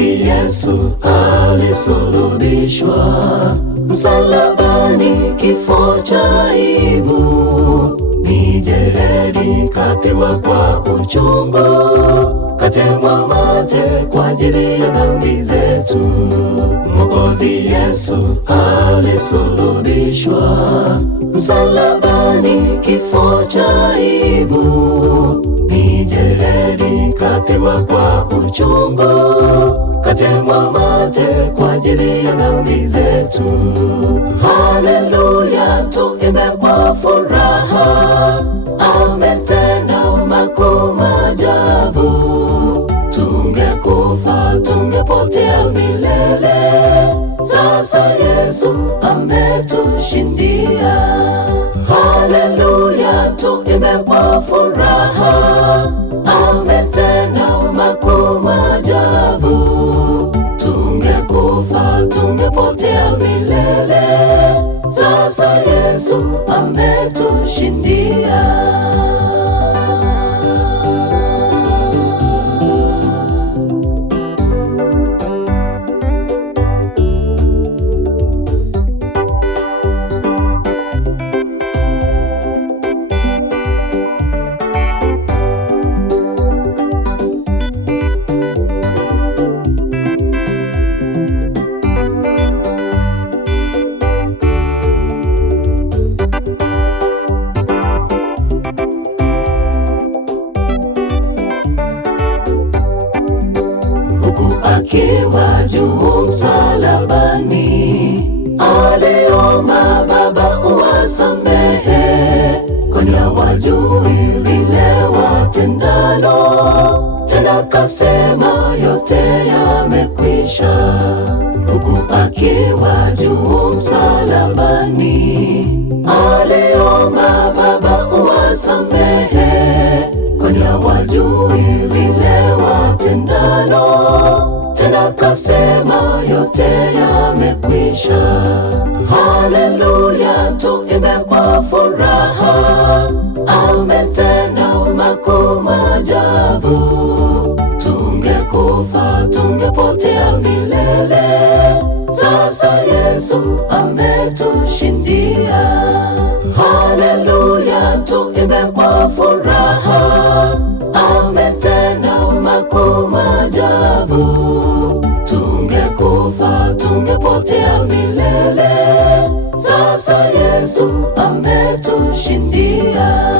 Mwokozi Yesu alisulubishwa msalabani, kifo cha aibu. Mijeledi kapigwa kwa uchungu, katemwa mate kwa ajili ya dhambi zetu. Mwokozi Yesu alisulubishwa msalabani, kifo cha aibu. Mijeledi kapigwa kwa uchungu, katemwa mate kwa ajili ya dhambi zetu. Haleluya, tuimbe kwa furaha, ametenda makuu maajabu. Tungekufa, tungepotea milele, sasa Yesu ametushindia. Haleluya, tuimbe kwa furaha, ametenda makuu maajabu. Tungekufa, tungepotea milele, sasa Yesu ametushindia. Akiwa juu msalabani, aliomba Baba uwasamehe, kwani hawajui lile watendalo. Tena kasema yote yamekwisha. Huku akiwa juu msalabani, aliomba Baba uwasamehe, kwani hawajui lile watendalo. Tena kasema yote yamekwisha. Haleluya, tuimbe kwa furaha, ametenda makuu maajabu. Tungekufa, tungepotea milele, sasa Yesu ametushindia. Haleluya, tuimbe kwa furaha, ametenda makuu maajabu. Tungekufa, tungepotea milele, sasa Yesu ametushindia.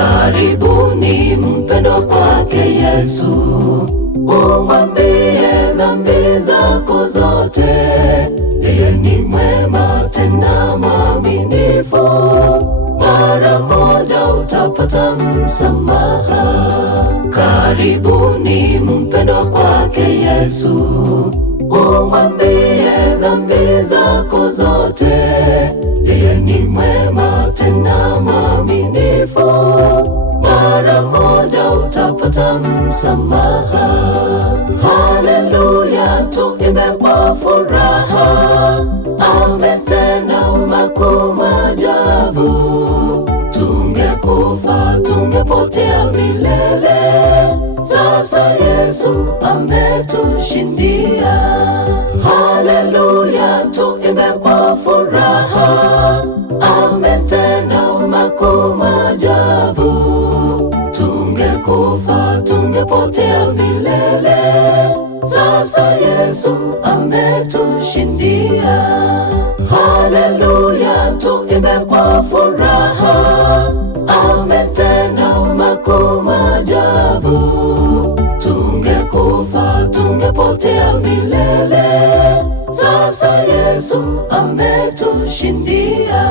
Karibuni mpendwa kwake Yesu, umwambie dhambi zako zote. Yeye ni mwema tena mwaminifu, mara moja utapata msamaha. Karibuni mpendwa kwake Yesu, umwambie dhambi zako zote. Yeye ni mwema tena mwaminifu, mara moja utapata msamaha. Haleluya, tuimbe kwa furaha, ametenda makuu maajabu. Tungekufa, tungepotea milele, sasa Yesu ametushindia. Haleluya, tuimbe kwa furaha, ametenda makuu maajabu. Tungekufa, tungepotea milele, sasa Yesu ametushindia. Haleluya, tuimbe kwa furaha, ametenda makuu maajabu. Tungekufa, tungepotea milele, sasa Yesu ametushindia.